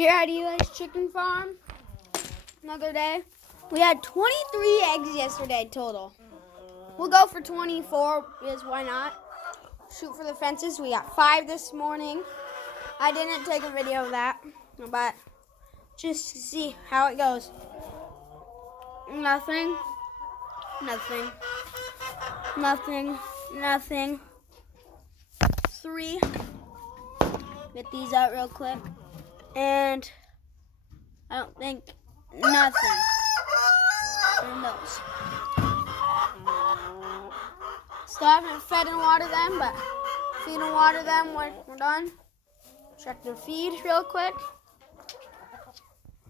Here at Eli's Chicken Farm, another day. We had 23 eggs yesterday total. We'll go for 24 because why not? Shoot for the fences. We got 5 this morning. I didn't take a video of that, but just to see how it goes. Nothing. Nothing. Nothing. Nothing. 3. Get these out real quick. And I don't think nothing in those. Still haven't fed and watered them, but feed and water them when we're done. Check their feed real quick.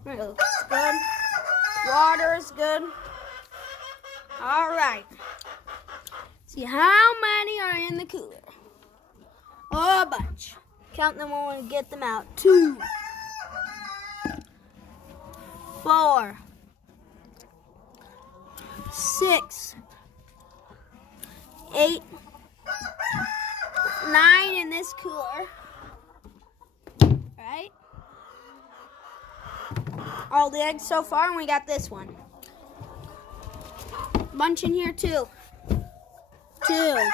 It looks good. Water is good. All right. See how many are in the cooler. Oh, a bunch. Count them when we get them out. 2, 4, 6, 8, 9 in this cooler. Right? All the eggs so far, and we got this one. Bunch in here too. 2.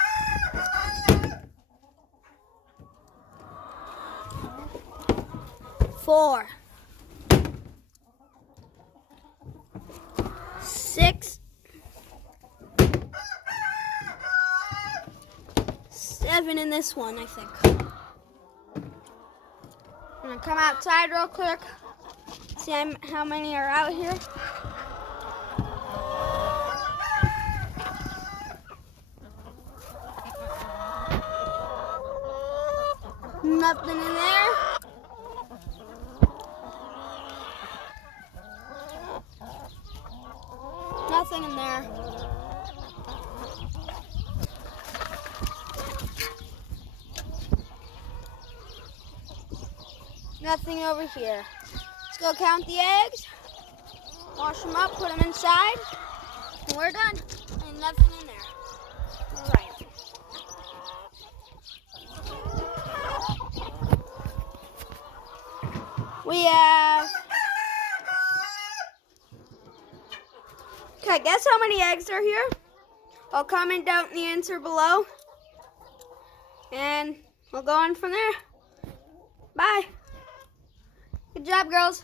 4, 6, 7 in this one, I think. I'm gonna come outside real quick, see how many are out here. Nothing in there. Nothing in there. Nothing over here. Let's go count the eggs, wash them up, put them inside, and we're done. And nothing in there. All right. We have... Okay, guess how many eggs are here? I'll comment down the answer below. And we'll go on from there. Bye. Good job, girls.